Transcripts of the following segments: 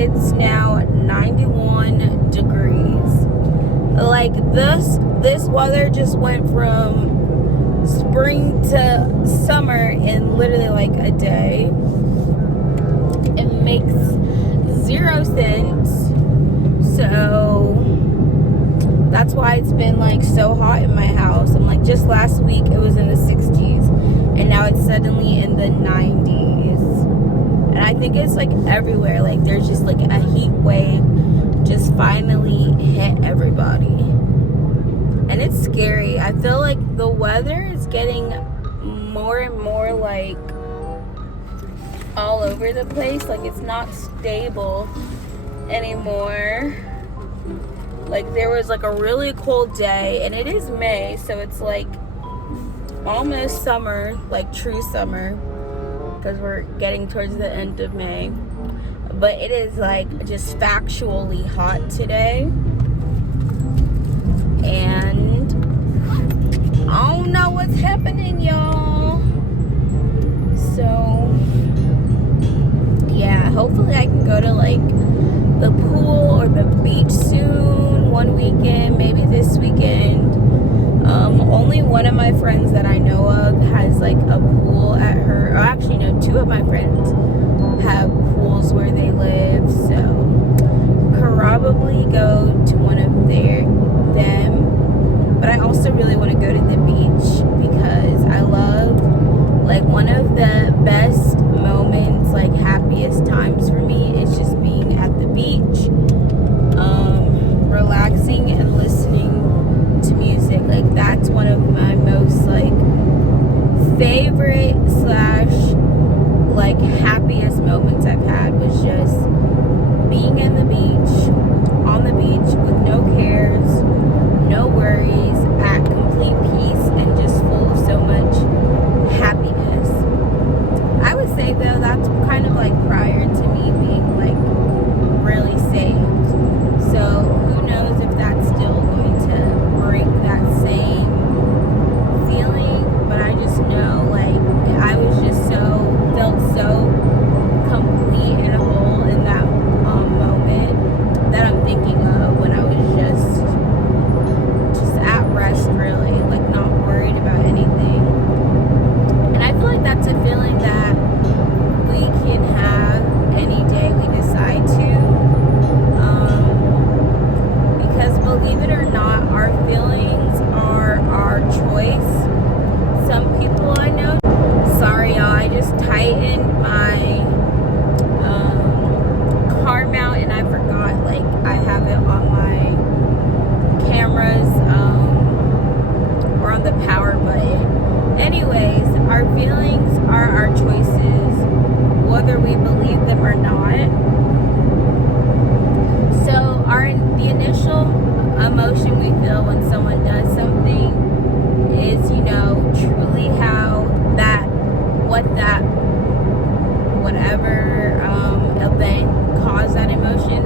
it's now 91 degrees. Like this weather just went from spring to summer in literally like a day. It makes zero sense. So that's why it's been like so hot in my house. I'm like, just last week it was in the 60s and now it's suddenly in the 90s. And I think it's like everywhere. Like there's just like a heat wave just finally hit everybody. And it's scary. I feel like the weather is getting more and more like all over the place. Like it's not stable anymore. Like there was like a really cold day, and it is May, so it's like almost summer, like true summer, because we're getting towards the end of May. But it is like just factually hot today, and I don't know what's happening, y'all. So yeah, hopefully I can go to like the pool or the beach soon one weekend, maybe this weekend. Only one of my friends that I know of has like a pool at her, or actually no, two of my friends have pools where they live, so probably go to one of them. But I also really want to go to the beach because I love, like, one of the best moments, like happiest times for me is just being at the beach, relaxing and listening to music. Like that's one of my most like favorite / like happiest moments I've had, was just being in the beach, on the beach with no cares, no worries, at complete peace, and just full of so much happiness. I would say though that's kind of like prior to me being like really saved. So who knows if that's still going to bring that same feeling, but I just know like I was just felt so complete and whole in that moment that I'm thinking of when I was just at rest, really, like not worried about anything. And I feel like that's a feeling that we can have any day we decide to. Because believe it or not, our feelings are our choice. Some people I know, sorry y'all, I just tightened my car mount and I forgot, like I have it on my cameras or on the power button. Anyways, our feelings are our choices, whether we believe them or not. So the initial emotion we feel when someone does something is, you know, truly how whatever event caused that emotion,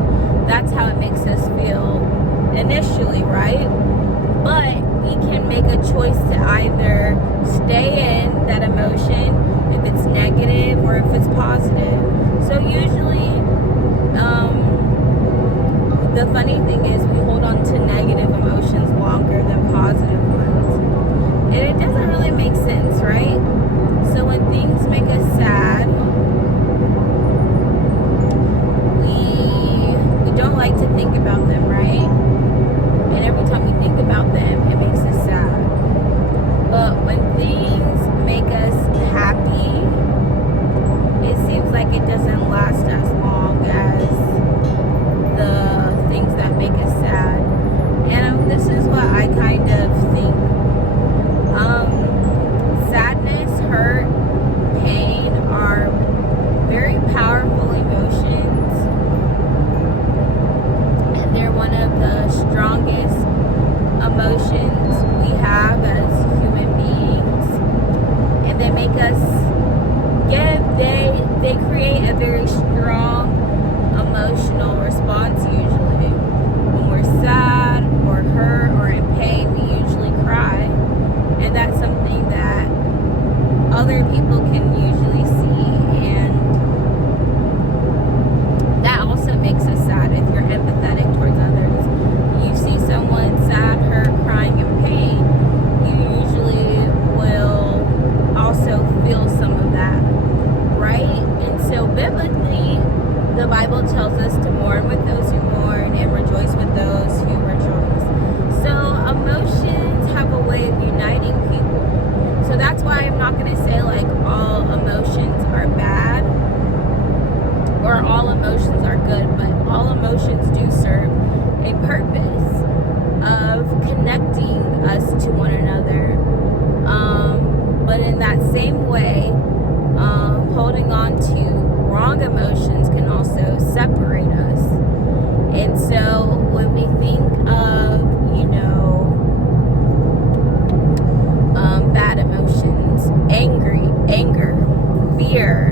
that's how it makes us feel initially, right? But we can make a choice to either stay in that emotion if it's negative or if it's positive. So usually, the funny thing is we hold on to negative emotions longer than positive ones. And it doesn't really make sense, right? So when things make us sad, we don't like to think about them, right? And every time we think about them, it makes us sad. But when things make us happy, it seems like it doesn't last as long as the things that make us holding on to wrong emotions can also separate us. And so when we think of, bad emotions, anger, fear,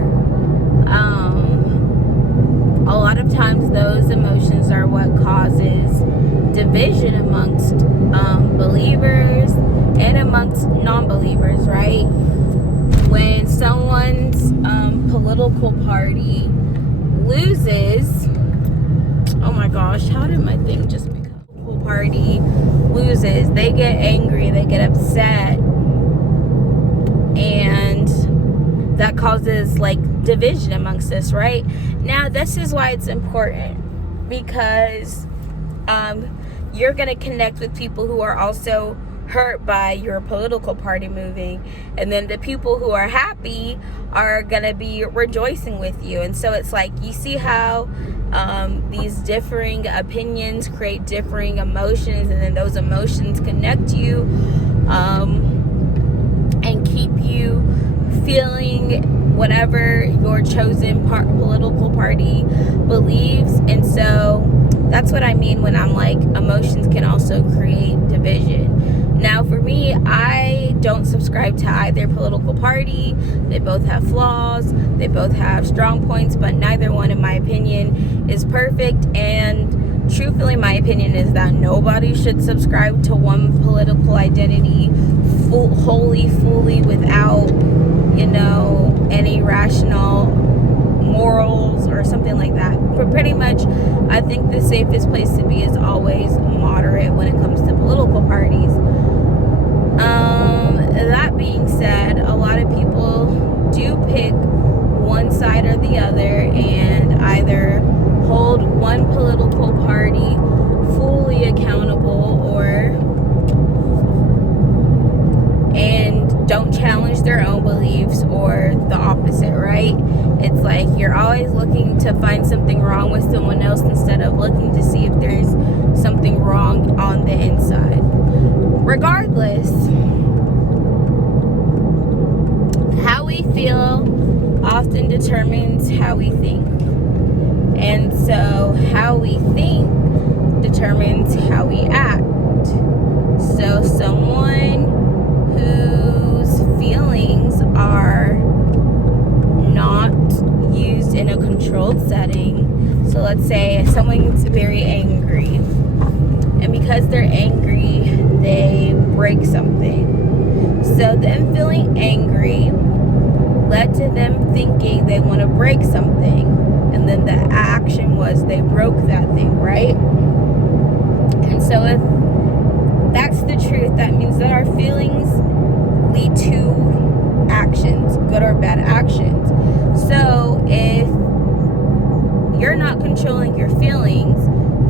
a lot of times those emotions are what causes division amongst believers and amongst non-believers, right? When someone's political party loses, oh my gosh, how did my thing just become? Political party loses, they get angry, they get upset, and that causes like division amongst us, right? Now this is why it's important, because you're going to connect with people who are also hurt by your political party moving, and then the people who are happy are going to be rejoicing with you. And so it's like, you see how these differing opinions create differing emotions, and then those emotions connect you and keep you feeling whatever your chosen political party believes. And so that's what I mean when I'm like, emotions can also create division. Now for me, I don't subscribe to either political party. They both have flaws, they both have strong points, but neither one, in my opinion, is perfect. And truthfully, my opinion is that nobody should subscribe to one political identity fully without, any rational morals or something like that. But pretty much, I think the safest place to be is always moderate when it comes to political parties. That being said, a lot of people do pick one side or the other and either hold one political party fully accountable and don't challenge their own beliefs, or the opposite, right? It's like you're always looking to find something wrong with someone else instead of looking to see if there's something wrong on the inside. Regardless, how we feel often determines how we think. And so how we think determines how we act. So someone whose feelings are not used in a controlled setting. So let's say someone's very angry, and because they're angry, they break something. So them feeling angry led to them thinking they want to break something, and then the action was they broke that thing, right? And so if that's the truth, that means that our feelings lead to actions, good or bad actions. So if you're not controlling your feelings,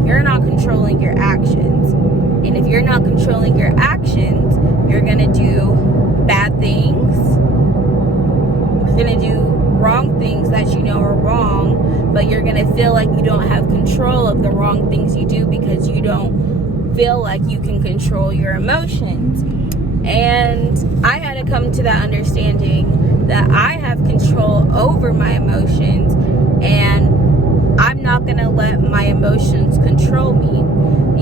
you're not controlling your actions. And if you're not controlling your actions, you're going to do bad things. You're going to do wrong things that you know are wrong, but you're going to feel like you don't have control of the wrong things you do because you don't feel like you can control your emotions. And I had to come to that understanding that I have control over my emotions, and I'm not going to let my emotions control me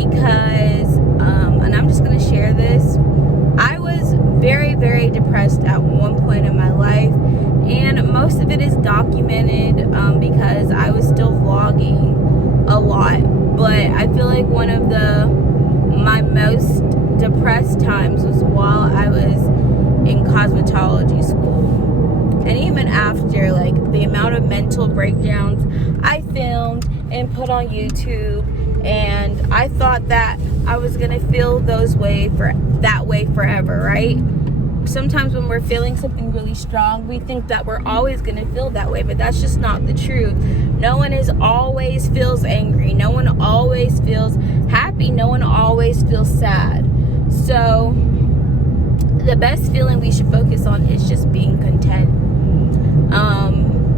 because, and I'm just going to share this, I was very, very depressed at one point in my life, and most of it is documented because I was still vlogging a lot. But I feel like one of my most depressed times was while I was in cosmetology school. And even after, like, the amount of mental breakdowns I filmed and put on YouTube, and I thought that I was gonna feel that way forever, right? Sometimes when we're feeling something really strong, we think that we're always gonna feel that way, but that's just not the truth. No one always feels angry. No one always feels happy. No one always feels sad. So the best feeling we should focus on is just being content.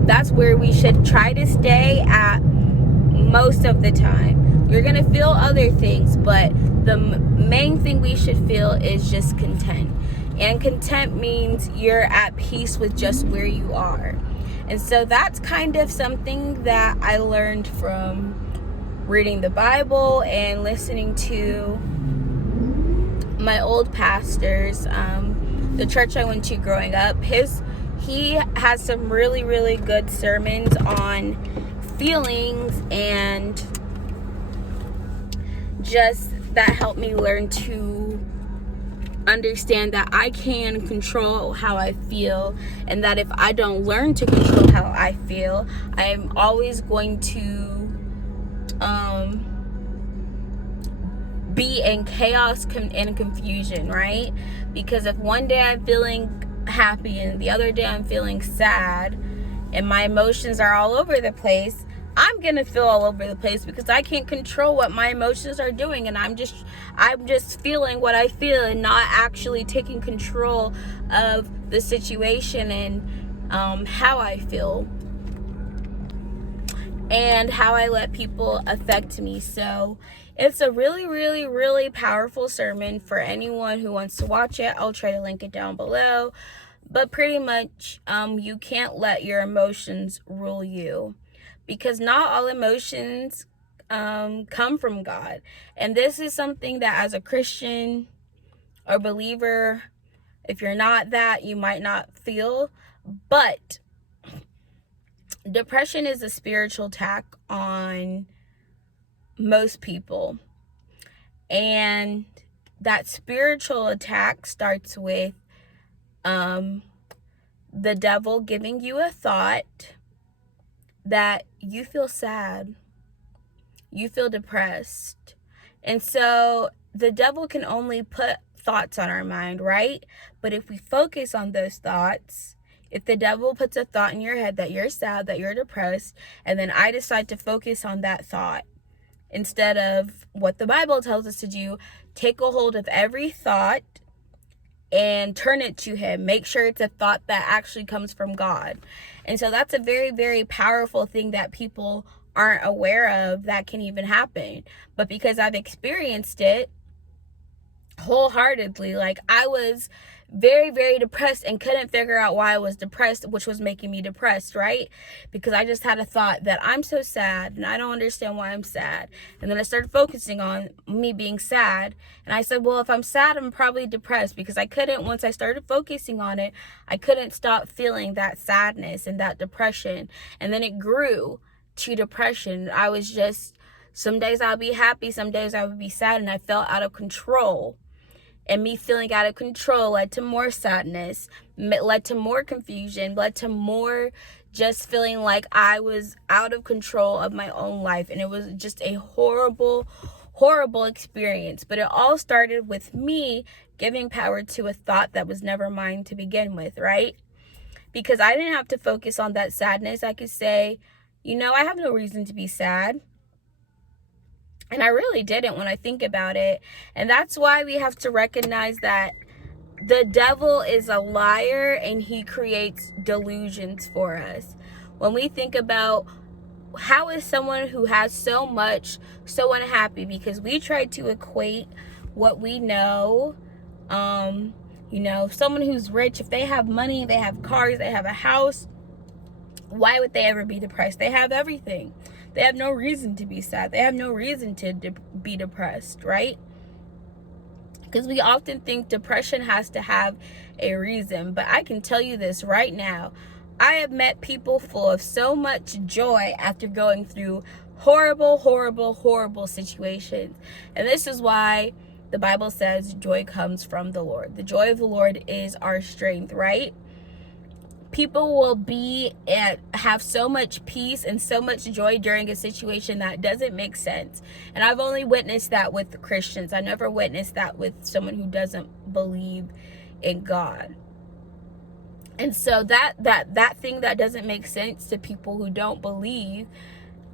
That's where we should try to stay at most of the time. You're gonna feel other things, but the main thing we should feel is just content. And content means you're at peace with just where you are. And so that's kind of something that I learned from reading the Bible and listening to my old pastors. The church I went to growing up, he has some really, really good sermons on feelings, and just that helped me learn to understand that I can control how I feel, and that if I don't learn to control how I feel, I am always going to be in chaos and confusion, right? Because if one day I'm feeling happy and the other day I'm feeling sad, and my emotions are all over the place, I'm gonna feel all over the place because I can't control what my emotions are doing, and I'm just feeling what I feel and not actually taking control of the situation and how I feel and how I let people affect me. So it's a really, really, really powerful sermon for anyone who wants to watch it. I'll try to link it down below. But pretty much, you can't let your emotions rule you, because not all emotions come from God. And this is something that as a Christian or believer, if you're not that, you might not feel. But depression is a spiritual attack on most people. And that spiritual attack starts with the devil giving you a thought that you feel sad, you feel depressed. And so the devil can only put thoughts on our mind, right? But if we focus on those thoughts, if the devil puts a thought in your head that you're sad, that you're depressed, and then I decide to focus on that thought instead of what the Bible tells us to do, take a hold of every thought and turn it to him. Make sure it's a thought that actually comes from God. And so that's a very, very powerful thing that people aren't aware of that can even happen. But because I've experienced it wholeheartedly, like I was very, very depressed and couldn't figure out why I was depressed, which was making me depressed, right? Because I just had a thought that I'm so sad and I don't understand why I'm sad. And then I started focusing on me being sad, and I said, well, if I'm sad, I'm probably depressed, because once I started focusing on it, I couldn't stop feeling that sadness and that depression. And then it grew to depression. I was just, some days I'll be happy, some days I would be sad, and I felt out of control. And me feeling out of control led to more sadness, led to more confusion, led to more just feeling like I was out of control of my own life. And it was just a horrible, horrible experience. But it all started with me giving power to a thought that was never mine to begin with, right? Because I didn't have to focus on that sadness. I could say, I have no reason to be sad. And I really didn't when I think about it. And that's why we have to recognize that the devil is a liar and he creates delusions for us. When we think about how is someone who has so much so unhappy, because we try to equate what we know, someone who's rich, if they have money, they have cars, they have a house, why would they ever be depressed? They have everything. They have no reason to be sad. They have no reason to be depressed, right? Because we often think depression has to have a reason. But I can tell you this right now. I have met people full of so much joy after going through horrible, horrible, horrible situations. And this is why the Bible says joy comes from the Lord. The joy of the Lord is our strength, right? People will have so much peace and so much joy during a situation that doesn't make sense. And I've only witnessed that with Christians. I never witnessed that with someone who doesn't believe in God. And so that thing that doesn't make sense to people who don't believe,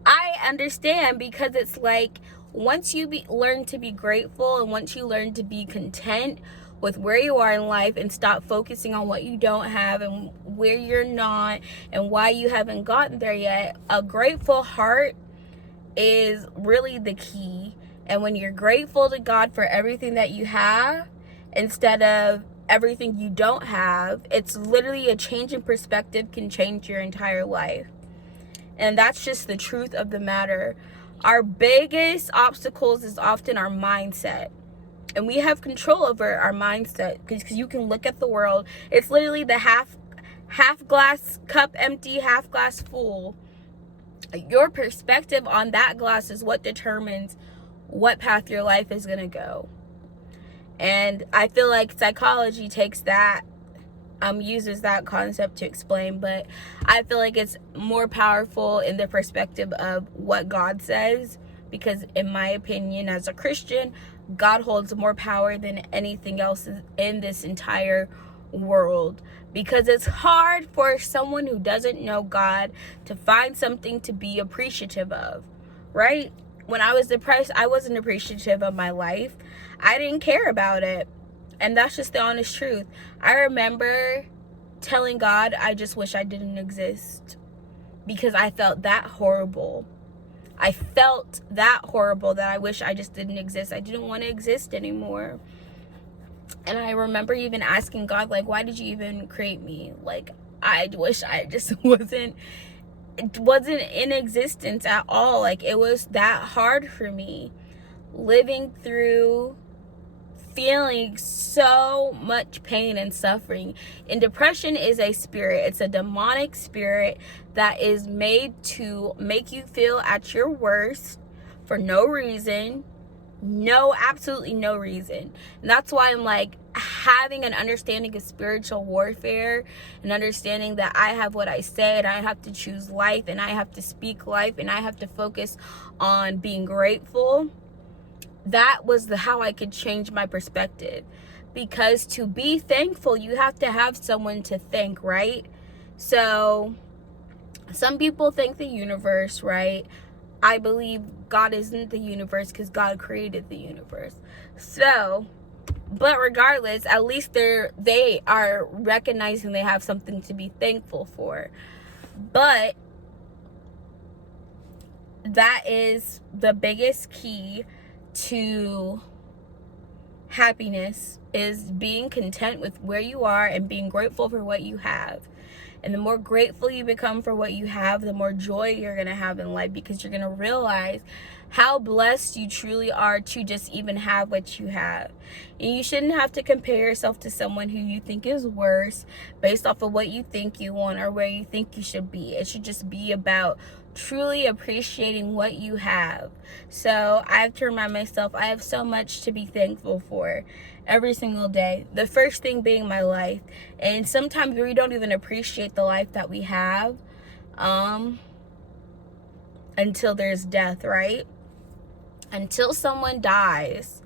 I understand, because it's like once you learn to be grateful, and once you learn to be content with where you are in life and stop focusing on what you don't have and where you're not and why you haven't gotten there yet, a grateful heart is really the key. And when you're grateful to God for everything that you have, instead of everything you don't have. It's literally a change in perspective can change your entire life. And that's just the truth of the matter. Our biggest obstacles is often our mindset. And we have control over our mindset, because you can look at the world. It's literally the half glass cup empty, half glass full. Your perspective on that glass is what determines what path your life is going to go. And I feel like psychology takes that, uses that concept to explain, but I feel like it's more powerful in the perspective of what God says, because in my opinion, as a Christian, God holds more power than anything else in this entire world. Because it's hard for someone who doesn't know God to find something to be appreciative of, right? When I was depressed, I wasn't appreciative of my life. I didn't care about it. And that's just the honest truth. I remember telling God, I just wish I didn't exist, because I felt that horrible. I felt that horrible that I wish I just didn't exist. I didn't want to exist anymore. And I remember even asking God, like, why did you even create me? Like, I wish I just wasn't in existence at all. Like, it was that hard for me, living through feeling so much pain and suffering. And depression is a spirit. It's a demonic spirit that is made to make you feel at your worst for no reason. Absolutely no reason. And that's why I'm like, having an understanding of spiritual warfare and understanding that I have what I say, and I have to choose life, and I have to speak life, and I have to focus on being grateful. That was how I could change my perspective. Because to be thankful, you have to have someone to thank, right? So some people thank the universe, right? I believe God isn't the universe, because God created the universe. So, but regardless, at least they are recognizing they have something to be thankful for. But that is the biggest key to happiness, is being content with where you are and being grateful for what you have. And the more grateful you become for what you have, the more joy you're going to have in life, because you're going to realize how blessed you truly are to just even have what you have. And you shouldn't have to compare yourself to someone who you think is worse based off of what you think you want or where you think you should be. It should just be about truly appreciating what you have. So I have to remind myself, I have so much to be thankful for every single day. The first thing being my life. And sometimes we don't even appreciate the life that we have until there's death, right? Until someone dies,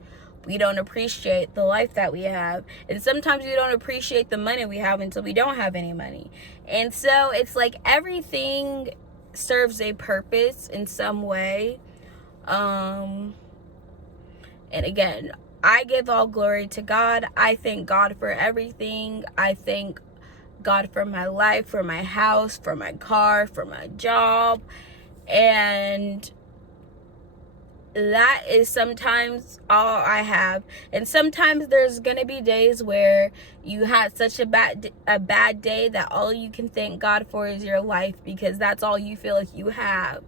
we don't appreciate the life that we have. And sometimes we don't appreciate the money we have until we don't have any money. And so it's like everything serves a purpose in some way. And again, I give all glory to God. I thank God for everything. I thank God for my life, for my house, for my car, for my job. And that is sometimes all I have. And sometimes there's gonna be days where you had such a bad day that all you can thank God for is your life, because that's all you feel like you have.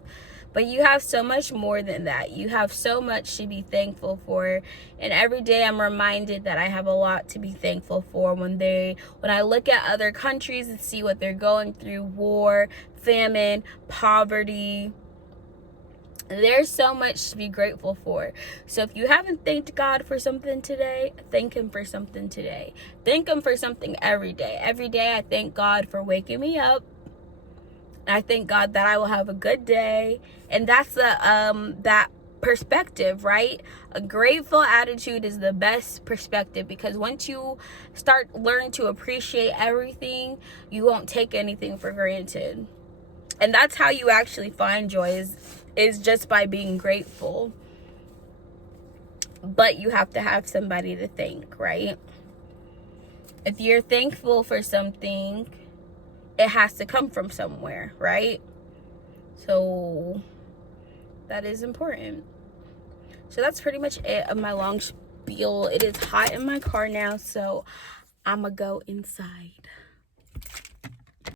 But you have so much more than that. You have so much to be thankful for. And every day I'm reminded that I have a lot to be thankful for. When I look at other countries and see what they're going through, war, famine, poverty, there's so much to be grateful for. So if you haven't thanked God for something today, thank him for something today. Thank him for something every day. Every day I thank God for waking me up. I thank God that I will have a good day. And that's that perspective, right? A grateful attitude is the best perspective, because once you learn to appreciate everything, you won't take anything for granted. And that's how you actually find joy, is just by being grateful. But you have to have somebody to thank, right? If you're thankful for something, it has to come from somewhere, right? So that is important. So that's pretty much it of my long spiel. It is hot in my car now, so I'ma go inside.